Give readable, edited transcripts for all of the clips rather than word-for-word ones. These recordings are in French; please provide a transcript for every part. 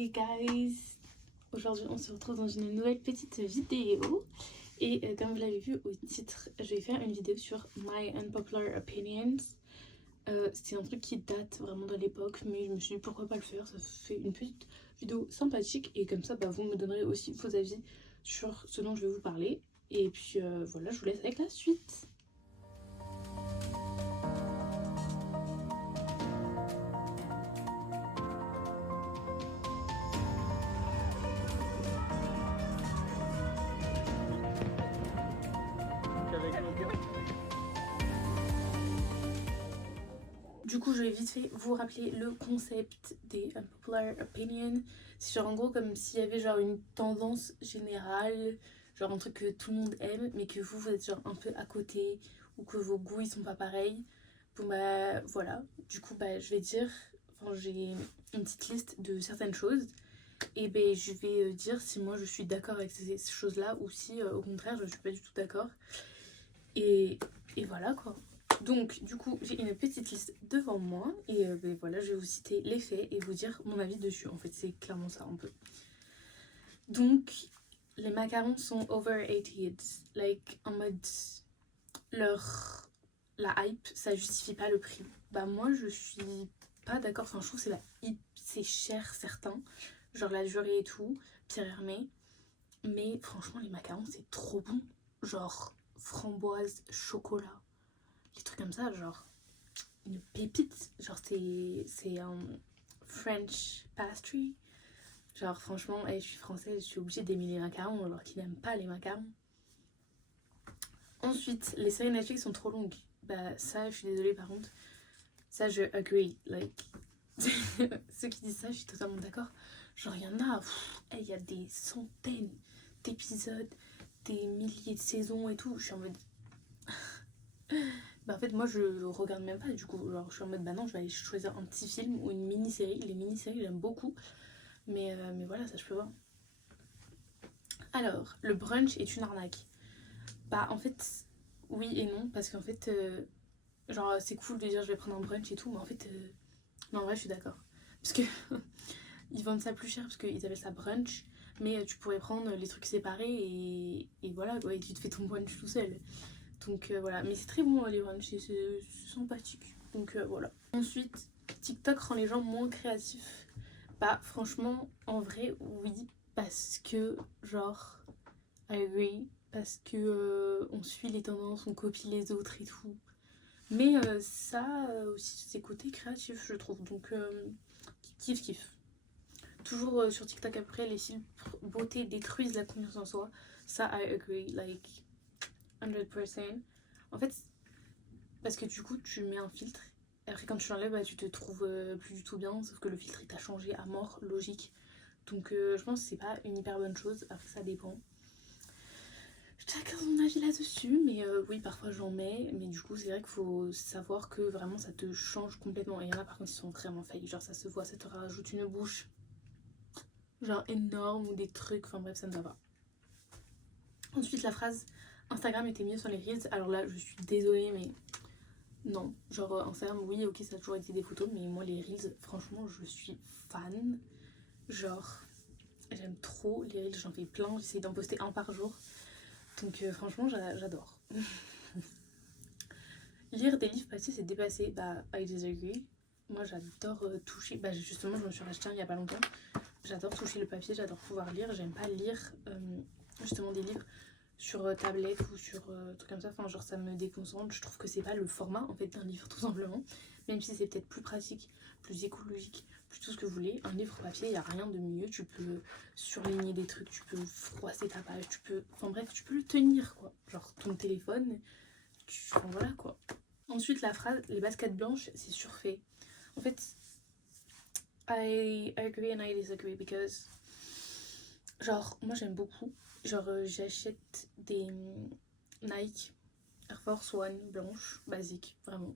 Hey guys! Aujourd'hui on se retrouve dans une nouvelle petite vidéo et comme vous l'avez vu au titre, je vais faire une vidéo sur My Unpopular Opinions. C'est un truc qui date vraiment de l'époque, mais je me suis dit pourquoi pas le faire, ça fait une petite vidéo sympathique et comme ça vous me donnerez aussi vos avis sur ce dont je vais vous parler. Et puis voilà, je vous laisse avec la suite. Du coup, je vais vite fait vous rappeler le concept des unpopular opinions. C'est genre en gros comme s'il y avait genre une tendance générale, genre un truc que tout le monde aime, mais que vous êtes genre un peu à côté ou que vos goûts ils sont pas pareils. Bon bah voilà, du coup je vais dire, enfin j'ai une petite liste de certaines choses et ben je vais dire si moi je suis d'accord avec ces choses-là ou si au contraire je suis pas du tout d'accord. Et voilà quoi. Donc du coup j'ai une petite liste devant moi et voilà, je vais vous citer les faits et vous dire mon avis dessus. En fait c'est clairement ça un peu. Donc les macarons sont overrated, like en mode la hype ça justifie pas le prix. Bah moi je suis pas d'accord, enfin je trouve que c'est la hype, c'est cher certains, genre la durée et tout, Pierre Hermé, mais franchement les macarons c'est trop bon, genre framboise, chocolat, les trucs comme ça, genre une pépite, genre c'est un French pastry, genre franchement je suis française, je suis obligée d'aimer les macarons alors qu'ils n'aiment pas les macarons. Ensuite les séries Netflix sont trop longues, bah ça je suis désolée, par contre ça je agree, like ceux qui disent ça je suis totalement d'accord, genre il y en a, il y a des centaines d'épisodes, des milliers de saisons et tout, je suis en mode bah en fait moi je regarde même pas, du coup genre je suis en mode bah non, je vais aller choisir un petit film ou une mini-série. Les mini-séries j'aime beaucoup, mais voilà, ça je peux voir. Alors le brunch est une arnaque. Bah en fait oui et non, parce qu'en fait genre c'est cool de dire je vais prendre un brunch et tout, mais en fait non, en vrai je suis d'accord, parce que ils vendent ça plus cher parce qu'ils appellent ça brunch, mais tu pourrais prendre les trucs séparés et voilà quoi, et tu te fais ton brunch tout seul. Donc voilà, mais c'est très bon les brunchs, c'est sympathique. Donc voilà. Ensuite, TikTok rend les gens moins créatifs. Bah franchement, en vrai, oui, parce que genre, I agree, parce que on suit les tendances, on copie les autres et tout. Mais ça aussi c'est côté créatif je trouve, donc kiff. Toujours sur TikTok après, les filtres beauté détruisent la confiance en soi. Ça, I agree, like 100%. En fait, parce que du coup, tu mets un filtre. Et après, quand tu l'enlèves, bah, tu te trouves plus du tout bien. Sauf que le filtre, il t'a changé à mort, logique. Donc, je pense que c'est pas une hyper bonne chose. Après, ça dépend. Chacun son avis là-dessus. Mais oui, parfois j'en mets. Mais du coup, c'est vrai qu'il faut savoir que vraiment, ça te change complètement. Et il y en a par contre, ils sont vraiment failles. Genre, ça se voit, ça te rajoute une bouche genre énorme ou des trucs. Enfin bref, ça ne va pas. Ensuite, la phrase Instagram était mieux sur les reels. Alors là, je suis désolée, mais non. Genre, Instagram, oui, ok, ça a toujours été des photos, mais moi, les reels, franchement, je suis fan. Genre, j'aime trop les reels, j'en fais plein, j'essaie d'en poster un par jour. Donc, franchement, j'adore. Lire des livres papier, c'est dépassé. Bah, I disagree. Moi, j'adore toucher. Bah, justement, je me suis racheté un il y a pas longtemps. J'adore toucher le papier, j'adore pouvoir lire. J'aime pas lire justement des livres sur tablette ou sur trucs comme ça, enfin genre ça me déconcentre, je trouve que c'est pas le format en fait d'un livre tout simplement, même si c'est peut-être plus pratique, plus écologique, plus tout ce que vous voulez. Un livre papier, il n'y a rien de mieux, tu peux surligner des trucs, tu peux froisser ta page, tu peux, enfin bref, tu peux le tenir quoi, genre ton téléphone, enfin voilà quoi. Ensuite la phrase, les baskets blanches c'est surfait. En fait, I agree and I disagree because genre moi j'aime beaucoup. Genre j'achète des Nike Air Force One blanche, basique, vraiment,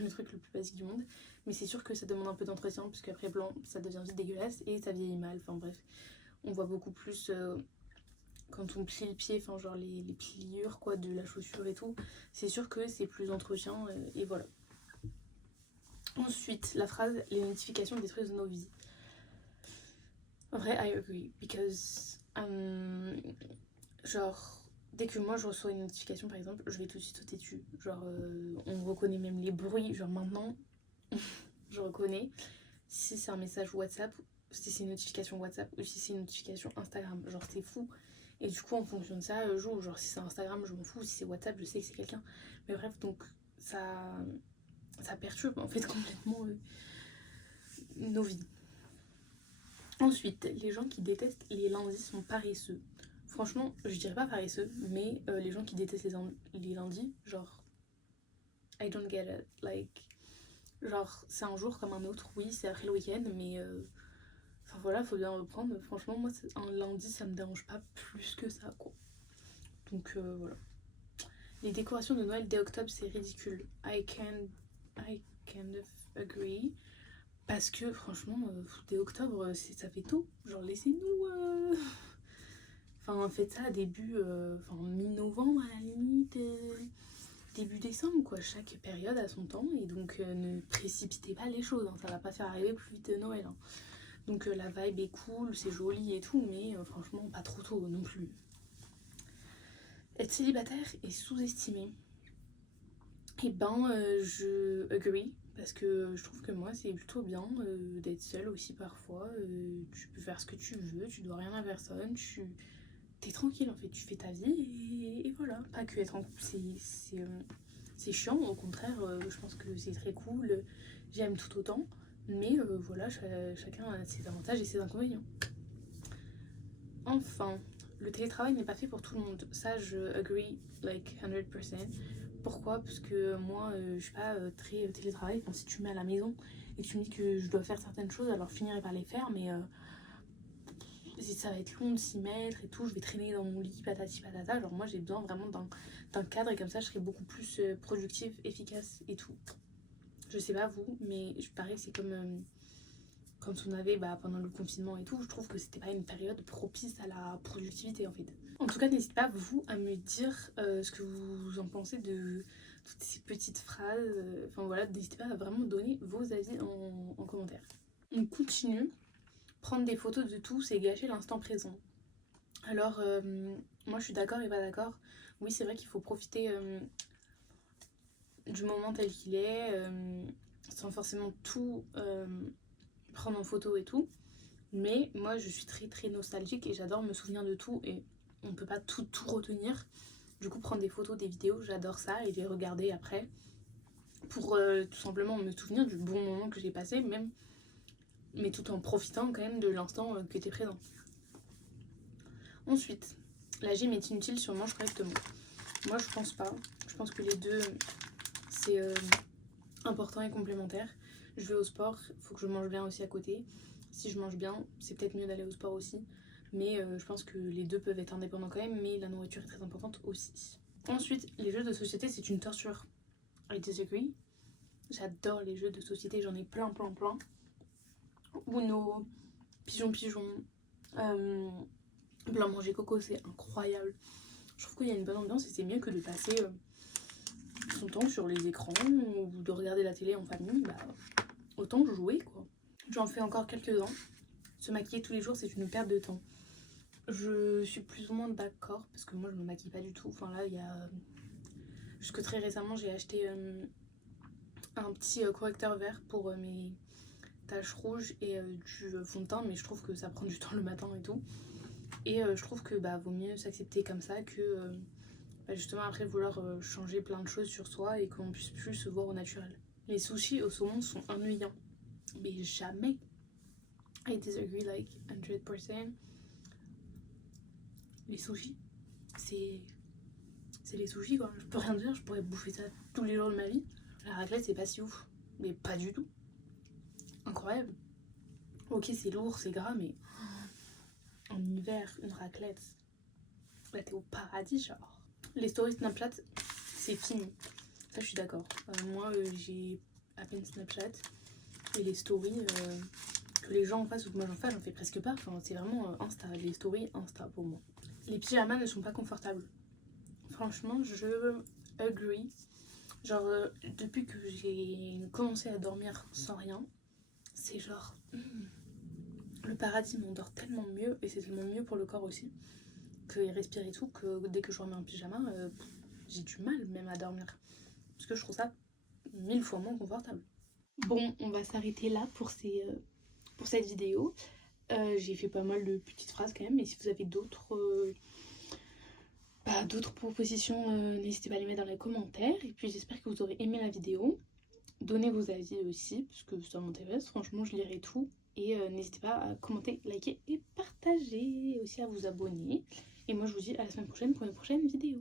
le truc le plus basique du monde. Mais c'est sûr que ça demande un peu d'entretien, parce qu'après blanc, ça devient vite dégueulasse et ça vieillit mal. Enfin bref, on voit beaucoup plus quand on plie le pied, enfin genre les pliures quoi de la chaussure et tout. C'est sûr que c'est plus d'entretien et voilà. Ensuite, la phrase, les notifications détruisent nos vies. En vrai, I agree. Because, genre, dès que moi je reçois une notification par exemple, je vais tout de suite sauter dessus. Genre, on reconnaît même les bruits. Genre, maintenant, je reconnais si c'est un message WhatsApp, si c'est une notification WhatsApp ou si c'est une notification Instagram. Genre, c'est fou. Et du coup, en fonction de ça, je joue. Genre, si c'est Instagram, je m'en fous. Si c'est WhatsApp, je sais que c'est quelqu'un. Mais bref, donc, ça perturbe en fait complètement nos vies. Ensuite, les gens qui détestent les lundis sont paresseux. Franchement, je dirais pas paresseux, mais les gens qui détestent les lundis, genre, I don't get it. Like, genre, c'est un jour comme un autre, oui, c'est après le week-end, mais enfin voilà, faut bien reprendre. Franchement, moi, un lundi, ça me dérange pas plus que ça, quoi. Donc voilà. Les décorations de Noël dès octobre, c'est ridicule. I kind of agree. Parce que franchement, dès octobre, ça fait tôt. Genre, laissez-nous. Enfin, faites ça début. Enfin, mi-novembre à la limite. Début décembre, quoi. Chaque période a son temps. Et donc, ne précipitez pas les choses. Hein, ça va pas faire arriver plus vite Noël. Hein. Donc, la vibe est cool, c'est joli et tout. Mais franchement, pas trop tôt non plus. Être célibataire est sous-estimé. Et ben, je agree. Parce que je trouve que moi, c'est plutôt bien d'être seule aussi parfois. Tu peux faire ce que tu veux, tu dois rien à personne, t'es tranquille en fait, tu fais ta vie et voilà. Pas que être en couple, c'est chiant, au contraire, je pense que c'est très cool, j'aime tout autant. Mais voilà, chacun a ses avantages et ses inconvénients. Enfin, le télétravail n'est pas fait pour tout le monde. Ça, je agree like 100%. Pourquoi? Parce que moi, je suis pas très télétravail. Enfin, si tu me mets à la maison et que tu me dis que je dois faire certaines choses, alors je finirai par les faire, mais ça va être long de s'y mettre et tout. Je vais traîner dans mon lit, patati patata. Genre, moi, j'ai besoin vraiment d'un cadre et comme ça, je serai beaucoup plus productive, efficace et tout. Je sais pas vous, mais je parie que c'est comme quand on avait pendant le confinement et tout. Je trouve que c'était pas une période propice à la productivité en fait. En tout cas, n'hésitez pas, vous, à me dire ce que vous en pensez de toutes ces petites phrases. Enfin voilà, n'hésitez pas à vraiment donner vos avis en commentaire. On continue. Prendre des photos de tout, c'est gâcher l'instant présent. Alors, moi je suis d'accord et pas d'accord. Oui, c'est vrai qu'il faut profiter du moment tel qu'il est, sans forcément tout prendre en photo et tout. Mais moi, je suis très très nostalgique et j'adore me souvenir de tout et on peut pas tout retenir. Du coup, prendre des photos, des vidéos, j'adore ça et les regarder après pour tout simplement me souvenir du bon moment que j'ai passé, même, mais tout en profitant quand même de l'instant qui était présent. Ensuite, la gym est inutile si on mange correctement. Moi, je pense pas. Je pense que les deux, c'est important et complémentaire. Je vais au sport, il faut que je mange bien aussi à côté. Si je mange bien, c'est peut-être mieux d'aller au sport aussi. Mais je pense que les deux peuvent être indépendants quand même, mais la nourriture est très importante aussi. Ensuite, les jeux de société, c'est une torture. I disagree. J'adore les jeux de société, j'en ai plein. Uno, pigeon, blanc manger coco, c'est incroyable. Je trouve qu'il y a une bonne ambiance et c'est mieux que de passer son temps sur les écrans ou de regarder la télé en famille. Autant jouer quoi. J'en fais encore quelques-uns. Se maquiller tous les jours, c'est une perte de temps. Je suis plus ou moins d'accord parce que moi je me maquille pas du tout. Enfin là, il y a. Jusque très récemment, j'ai acheté un petit correcteur vert pour mes taches rouges et du fond de teint, mais je trouve que ça prend du temps le matin et tout. Et je trouve que vaut mieux s'accepter comme ça que justement après vouloir changer plein de choses sur soi et qu'on puisse plus se voir au naturel. Les sushis au saumon sont ennuyants. Mais jamais. I disagree like 100%. Les sushis, c'est les sushis quoi. Je peux rien dire, je pourrais bouffer ça tous les jours de ma vie. La raclette, c'est pas si ouf. Mais pas du tout. Incroyable. Ok, c'est lourd, c'est gras, mais en hiver, une raclette, là t'es au paradis, genre. Les stories Snapchat, c'est fini. Ça, je suis d'accord. Moi, j'ai à peine Snapchat. Et les stories, que les gens en fassent ou que moi j'en fais presque pas. Enfin, c'est vraiment Insta. Les stories Insta pour moi. Les pyjamas ne sont pas confortables. Franchement, je agree. Genre, depuis que j'ai commencé à dormir sans rien, c'est genre... Le paradis m'endort tellement mieux et c'est tellement mieux pour le corps aussi que respirer et tout que dès que je remets un pyjama, j'ai du mal même à dormir. Parce que je trouve ça 1000 fois moins confortable. Bon, on va s'arrêter là pour cette vidéo. J'ai fait pas mal de petites phrases quand même, mais si vous avez d'autres propositions, n'hésitez pas à les mettre dans les commentaires. Et puis j'espère que vous aurez aimé la vidéo. Donnez vos avis aussi, parce que ça m'intéresse. Franchement, je lirai tout. Et n'hésitez pas à commenter, liker et partager. Et aussi à vous abonner. Et moi, je vous dis à la semaine prochaine pour une prochaine vidéo.